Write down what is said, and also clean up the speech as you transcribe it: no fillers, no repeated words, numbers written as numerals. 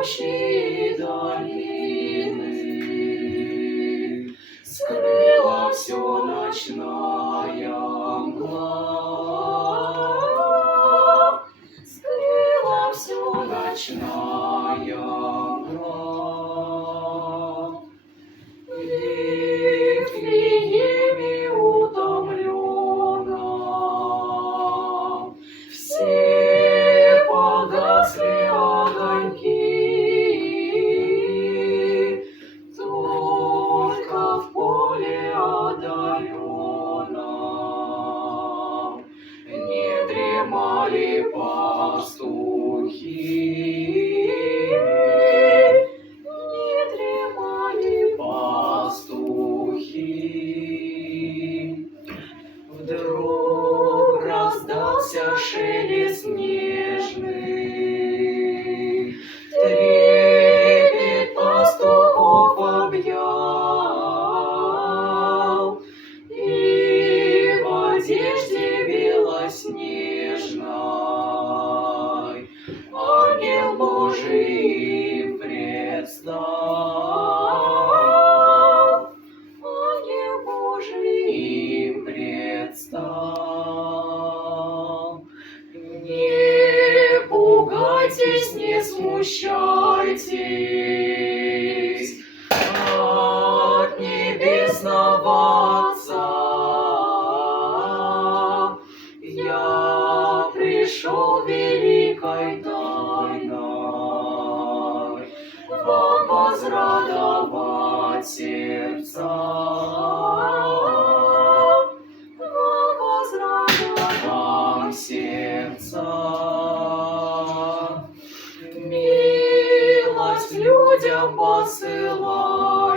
рощи и долины скрыла всё ночная мгла, скрыла всё ночная мгла. В Вифлееме утомленном все погасли огоньки, только в поле отдаленном не дремали пастухи. Вдруг раздался шелест нежный, трепет пастухов объял, и в одежде белоснежной ангел Божий им предстал. Ангел Божий им предстал. Не пугайтесь, не смущайтесь от небесного Отца. Я пришел великой тайной вам возрадовать сердца, вам возрадовать сердца. Милость людям посылаю,